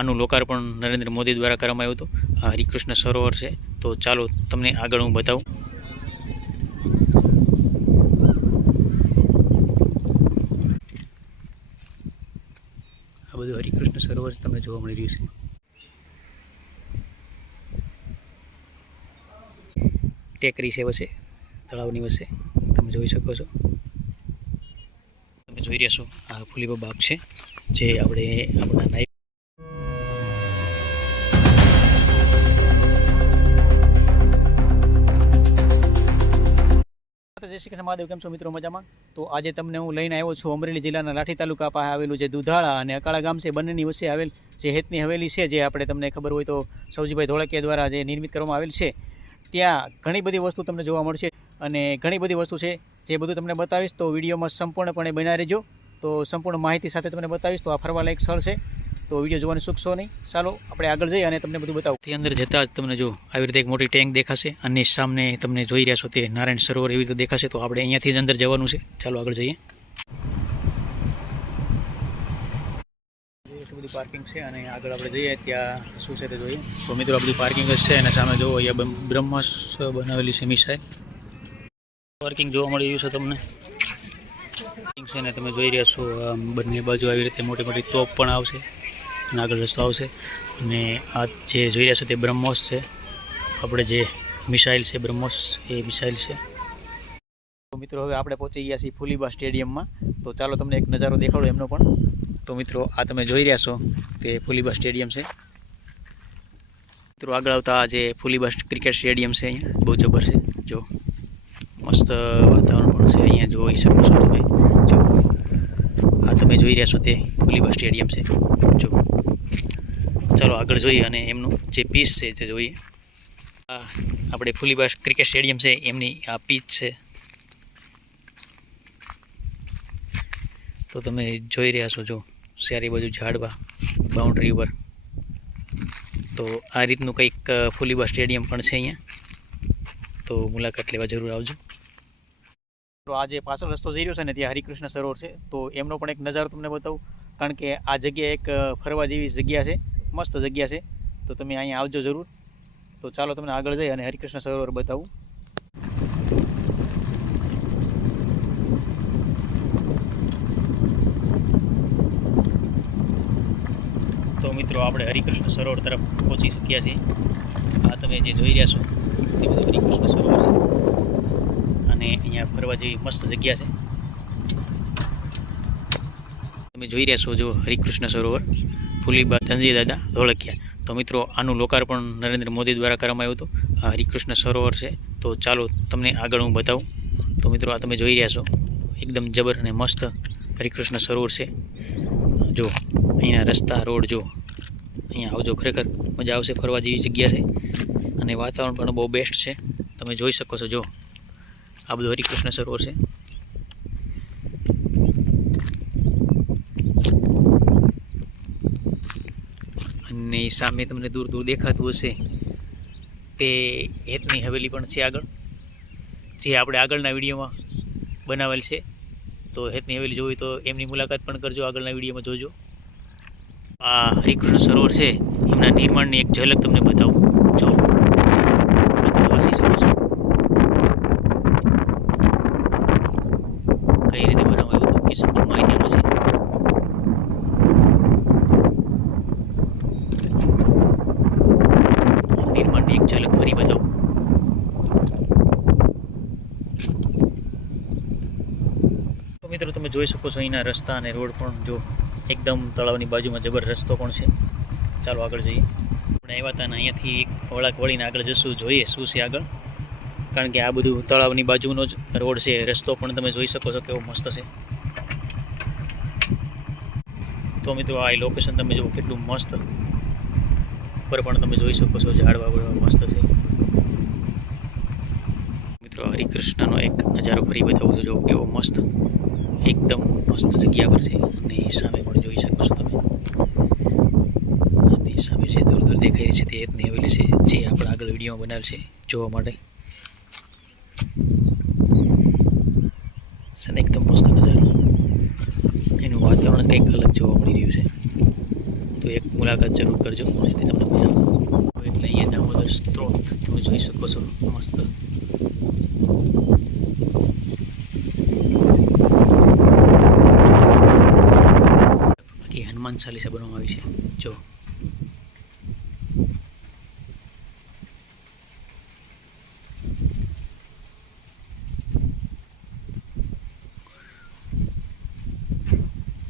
આનું લોકાર્પણ નરેન્દ્ર મોદી દ્વારા કરવામાં આવ્યું હતું. આ હરિકૃષ્ણ સરોવર છે. તો ચાલો તમને આગળ હું બતાવું. આ બધું હરિકૃષ્ણ સરોવર તમને જોવા મળી રહ્યું છે. ટેકરી છે વસે તળાવની વસે તમે જોઈ શકો છો. તમે જોઈ રહ્યા છો આ ફુલીબા બાગ છે, જે આપણે આપણા નાઈ શ્રી કૃષ્ણ, મહાદેવ, કેમ છો મિત્રો? મજામાં? તો આજે તમને હું લઈને આવ્યો છું અમરેલી જિલ્લાના લાઠી તાલુકા પાસે આવેલું જે દુધાળા અને અકાળા ગામ છે, બંનેની વચ્ચે આવેલ જે હેતની હવેલી છે, જે આપણે તમને ખબર હોય તો સૌજીભાઈ ધોળકિયા દ્વારા જે નિર્મિત કરવામાં આવેલ છે, ત્યાં ઘણી બધી વસ્તુ તમને જોવા મળશે અને ઘણી બધી વસ્તુ છે, જે બધું તમને બતાવીશ તો વિડીયોમાં સંપૂર્ણપણે બના રહેજો. તો સંપૂર્ણ માહિતી સાથે તમને બતાવીશ તો આ ફરવાલાયક સ્થળ છે. તો વીડિયો જોવાનું ચૂકશો નહીં. ચાલો, આપણે આગળ જઈએ અને તમને બધું બતાવું. તે અંદર જતાં જ તમને જો આવી રીતે એક મોટી ટેન્ક દેખાશે અને સામને તમે જોઈ રહ્યા છો તે નારાયણ સરોવર એવી રીતે દેખાશે, તો આપણે અહીંયાથી જ અંદર જવાનું છે. ચાલો, આગળ જઈએ. બધી પાર્કિંગ છે અને આગળ આપણે જઈએ, ત્યાં શું છે તે જોઈએ તો મિત્રો, આ બધું પાર્કિંગ જ છે અને સામે જોવો અહીંયા બ્રહ્માસ બનાવેલી છે મિસાઇલ. પાર્કિંગ જોવા મળી રહ્યું છે તમને. પાર્કિંગ છે ને તમે જોઈ રહ્યા છો બંને બાજુ આવી રીતે મોટી મોટી તોપ પણ આવશે. અને આગળ રસ્તો આવશે અને આ જે જોઈ રહ્યા છો તે બ્રહ્મોસ છે. આપણે જે મિસાઇલ છે, બ્રહ્મોસ એ મિસાઇલ છે. તો મિત્રો હવે આપણે પહોંચી ગયા છીએ ફુલીબા સ્ટેડિયમમાં. તો ચાલો તમને એક નજારો દેખાડો એમનો પણ. તો મિત્રો, આ તમે જોઈ રહ્યા છો તે ફુલીબા સ્ટેડિયમ છે. મિત્રો, આગળ આવતા જે ફુલીબા ક્રિકેટ સ્ટેડિયમ છે અહીંયા, બહુ જબર છે. જો, મસ્ત વાતાવરણ પણ છે અહીંયા, જોઈ શકો છો તમે. જો, આ તમે જોઈ રહ્યા છો તે ફુલીબા સ્ટેડિયમ છે. જો. ચાલો આગળ જોઈએ અને એમનું જે પીચ છે તે જોઈએ. આ આપણે ફુલીબા ક્રિકેટ સ્ટેડિયમ છે, એમની આ પીચ છે. તો તમે જોઈ રહ્યા છો, જો સારી બાજુ ઝાડવા બાઉન્ડ્રી ઉપર. તો આ રીતનું કંઈક ફુલીબા સ્ટેડિયમ પણ છે અહીંયા. તો મુલાકાત લેવા જરૂર આવજો. તો આ જે પાછળ રસ્તો જઈ રહ્યો છે ને, ત્યાં હરિકૃષ્ણ સરોવર છે. તો એમનો પણ એક નજારો તમને બતાવું. કારણ કે આ જગ્યા એક ફરવા જેવી જગ્યા છે. મસ્ત જગ્યા છે. તો તમે અહીંયા આવજો જરૂર. તો ચાલો તમને આગળ જઈ અને હરિકૃષ્ણ સરોવર બતાવું. તો મિત્રો, આપણે હરિકૃષ્ણ સરોવર તરફ પહોંચી ચૂક્યા છીએ. આ તમે જે જોઈ રહ્યા છો તે બધું હરિકૃષ્ણ સરોવર છે. અને અહીંયા ફરવા જેવી મસ્ત જગ્યા છે. તમે જોઈ રહ્યા છો જો હરિકૃષ્ણ સરોવર. ફુલીબા ધનજી દાદા ધોળકિયા. તો મિત્રો, આનું લોકાર્પણ નરેન્દ્ર મોદી દ્વારા કરવામાં આવ્યું હતું. આ હરિકૃષ્ણ સરોવર છે. તો ચાલો તમને આગળ હું બતાવું. તો મિત્રો, આ તમે જોઈ રહ્યા છો. એકદમ જબર અને મસ્ત હરિકૃષ્ણ સરોવર છે. જો, અહીંના રસ્તા, રોડ જો, અહીંયા આવજો ખરેખર. મજા આવશે ફરવા જેવી જગ્યા છે. અને વાતાવરણ પણ બહુ બેસ્ટ છે. તમે જોઈ શકો છો, જો. આ બધું હરિકૃષ્ણ સરોવર છે. અને સામે તમને દૂર દૂર દેખાતું હશે. તે હેતની હવેલી પણ છે આગળ. જે આપણે આગળના વિડીયોમાં બનાવેલ છે. તો હેતની હવેલી જોવી તો એમની મુલાકાત પણ કરજો, આગળના વિડીયોમાં જોજો. આ હરિકૃષ્ણ સરોવર છે. એમના નિર્માણની એક ઝલક તમને બતાવું. જો આ તમે વાસી શકો છો કઈ રીતે બનાવાયું હતું એ સંપૂર્ણ માહિતી આમાં છે નિર્માણની એક ઝલક ફરી બતાવું તો મિત્રો જોઈ શકો છો અહીંના રસ્તા અને રોડ પણ જો એકદમ તળાવની બાજુમાં જબર રસ્તો પણ છે. ચાલો આગળ જઈએ. આપણે આવ્યા હતા અને અહીંયાથી વળાક વળીને આગળ જશું, જોઈએ શું છે આગળ. કારણ કે આ બધું તળાવની બાજુનો જ રોડ છે, રસ્તો પણ તમે જોઈ શકો છો કેવો મસ્ત છે. તો મિત્રો, આ લોકેશન તમે જુઓ કેટલું મસ્ત. ઉપર પણ તમે જોઈ શકો છો ઝાડ વાગડવા મસ્ત છે. મિત્રો, હરિકૃષ્ણનો એક નજારો ફરી બતાવું તો જો કેવો મસ્ત. એકદમ મસ્ત જગ્યા પર છે. અને સામે પણ જોઈ શકો છો તમે. અને સામે જે દૂર દૂર દેખાઈ રહી છે તે હેતની હવેલી છે. જે આપણે આગળ વિડીયોમાં બનાવેલ છે જોવા માટે. છે ને એકદમ મસ્ત નજારો. એનું વાતાવરણ કંઈક અલગ જોવા મળી રહ્યું છે. તો એક મુલાકાત જરૂર કરજો. જેથી તમને મજા એટલે અહીંયા દામોદર સ્ત્રોત. તમે જોઈ શકો છો. મસ્ત. બાકી ચાલીસા બનાવવામાં આવી છે. જો.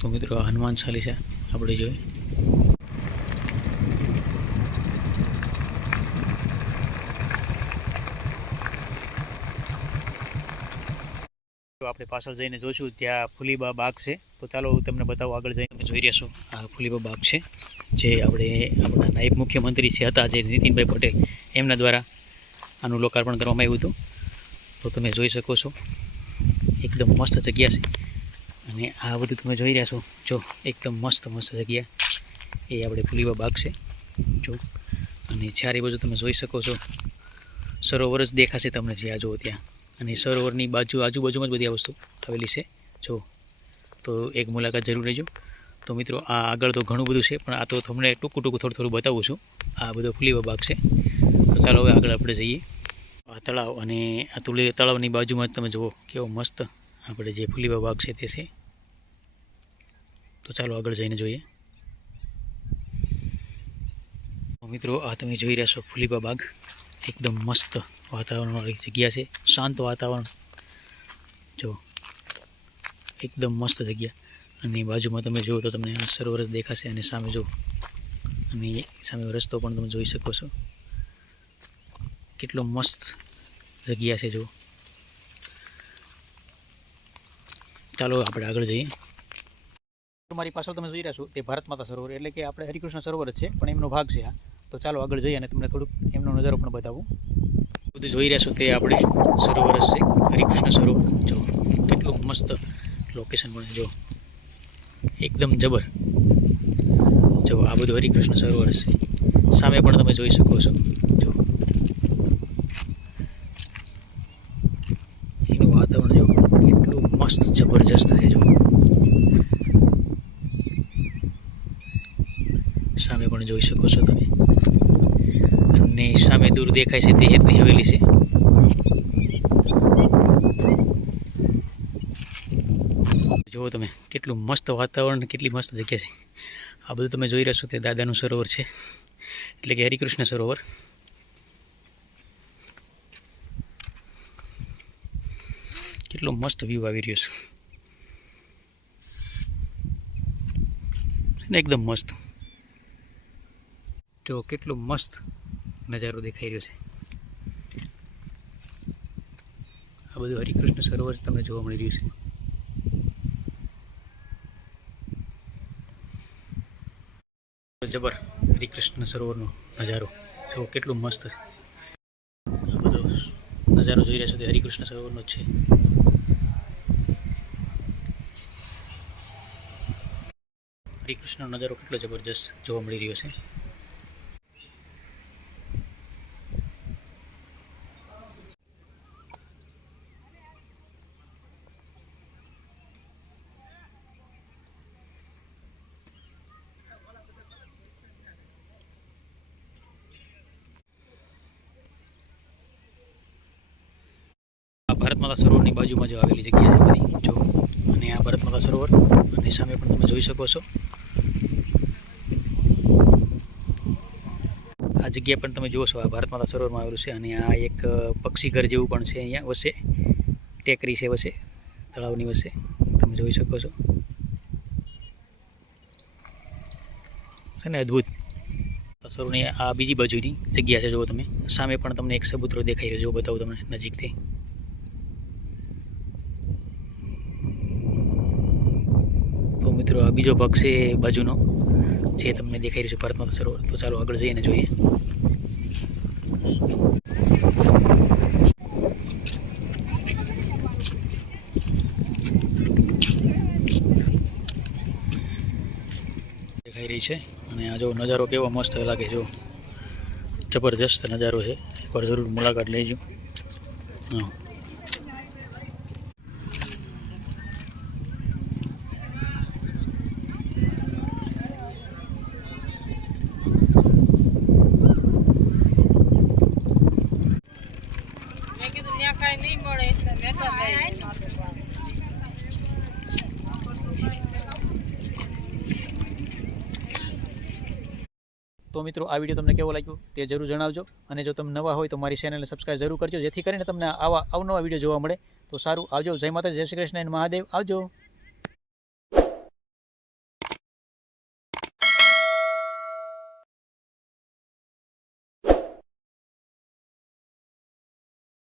તો મિત્રો હનુમાન ચાલીસા આપણે જોઈએ. તો આપણે પાછળ જઈને જોઈશું, ત્યાં ફુલીબા બાગ છે. તો ચાલો હું તમને બતાવું, આગળ જઈને તમે જોઈ રહ્યા છો. આ ફુલીબા બાગ છે, જે આપણે આપણા નાયબ મુખ્યમંત્રી છે હતા, જે નીતિનભાઈ પટેલ, એમના દ્વારા આનું લોકાર્પણ કરવામાં આવ્યું હતું. તો તમે જોઈ શકો છો, એકદમ મસ્ત જગ્યા છે. અને આ બધું તમે જોઈ રહ્યા છો, જો એકદમ મસ્ત મસ્ત જગ્યા એ આપણે ફુલીબા બાગ છે. જો, અને ચારે બાજુ તમે જોઈ શકો છો, સરોવર જ દેખાશે તમને જ્યાં જુઓ ત્યાં. અને સરોવરની બાજુ, આજુબાજુમાં જ બધી આ વસ્તુ આવેલી છે. જો તો એક મુલાકાત જરૂર લેજો. તો મિત્રો, આ આગળ તો ઘણું બધું છે, પણ આ તો તમને ટૂંકું ટૂંકું થોડું થોડું બતાવું છું. આ બધો ફુલીબા બાગ છે. તો ચાલો હવે આગળ આપણે જઈએ. આ તળાવ અને આ તુલી તળાવની બાજુમાં જ તમે જુઓ, કેવો મસ્ત આપણે જે ફુલીબા બાગ છે તે છે. તો ચાલો આગળ જઈને જોઈએ. મિત્રો, આ તમે જોઈ રહ્યા છો ફુલીબા બાગ એકદમ મસ્ત વાતાવરણવાળી જગ્યા છે. શાંત વાતાવરણ. જો, એકદમ મસ્ત જગ્યા. અને બાજુમાં તમે જુઓ તો તમને આ સરોવર દેખાશે અને સામે જુઓ. અને સામે રસ્તો પણ તમે જોઈ શકો છો. કેટલો મસ્ત જગ્યા છે, જુઓ. ચાલો આપણે આગળ જઈએ. મારી પાછળ તમે જોઈ રહ્યા છો, તે ભારત માતા સરોવર. એટલે કે આપણે હરિકૃષ્ણ સરોવર છે, પણ એમનો ભાગ છે આ. તો ચાલો આગળ જઈએ અને તમને થોડુંક એમનો નજારો પણ બતાવું. બધું જોઈ રહ્યા છો તે આપણે સરોવર છે. હરિકૃષ્ણ સરોવર. જો, કેટલું મસ્ત લોકેશન પણ જો, એકદમ જબર. જો, આ બધું હરિકૃષ્ણ સરોવર છે. સામે પણ તમે જોઈ શકો છો. જો, એનું વાતાવરણ જો કેટલું મસ્ત જબરજસ્ત છે. જો, સામે પણ જોઈ શકો છો તમે. અને સામે દૂર દેખાય છે તે હેતની હવેલી છે. જુઓ તમે, કેટલું મસ્ત વાતાવરણ કેટલી મસ્ત જગ્યા છે. આ બધું તમે જોઈ રહ્યા છો તે દાદાનું સરોવર છે. એટલે કે હરિકૃષ્ણ સરોવર. કેટલો મસ્ત વ્યૂ આવી રહ્યો છે. ને એકદમ મસ્ત. જો, કેટલું મસ્ત નજારો દેખાઈ રહ્યો છે. આ બધું હરિકૃષ્ણ સરોવર તમને જોવા મળી રહ્યું છે. જબર, હરિકૃષ્ણ સરોવરનો નજારો. જો કેટલું મસ્ત બધો નજારો જોઈ રહ્યા છો તે હરિકૃષ્ણ સરોવરનો છે. હરિકૃષ્ણનો નજારો કેટલો જબરજસ્ત જોવા મળી રહ્યો છે. ભારત માતા સરોવરની બાજુમાં જ આવેલી જગ્યા છે બધી. જો, અને આ ભારત માતા સરોવર, અને સામે પણ તમે જોઈ શકો છો. આ જગ્યા પણ તમે છો, આ ભારત માતા સરોવરમાં આવેલું છે, અને આ એક પક્ષી ઘર જેવું પણ છે અહીંયા વસે. ટેકરી છે વસે, તળાવની વસે. તમે જોઈ શકો છો. છે ને અદ્ભુત. સરોવરની આ બીજી બાજુની જગ્યા છે, જુઓ તમે. સામે પણ તમને એક સબૂતરો દેખાઈ રહ્યો જો બતાવું તમને નજીકથી. મિત્રો, આ બીજો ભાગ છે બાજુનો, જે તમને દેખાઈ રહ્યો છે ભારતમાં સરોવર તો ચાલો આગળ જઈને જોઈએ. દેખાઈ રહી છે, અને આ જો નજારો કેવો મસ્ત લાગે જો. જબરજસ્ત નજારો છે. એકવાર જરૂર મુલાકાત લેજો. હા. તો મિત્રો, આ વીડિયો તમને કેવો લાગ્યો તે જરૂર જણાવજો. અને જો તમે નવા હોય તો મારી ચેનલને સબસ્ક્રાઈબ જરૂર કરજો, જેથી કરીને તમને આવા અવનવા વીડિયો જોવા મળે. તો સારું, આવજો. જય માતા જય શ્રી કૃષ્ણ. મહાદેવ. આવજો.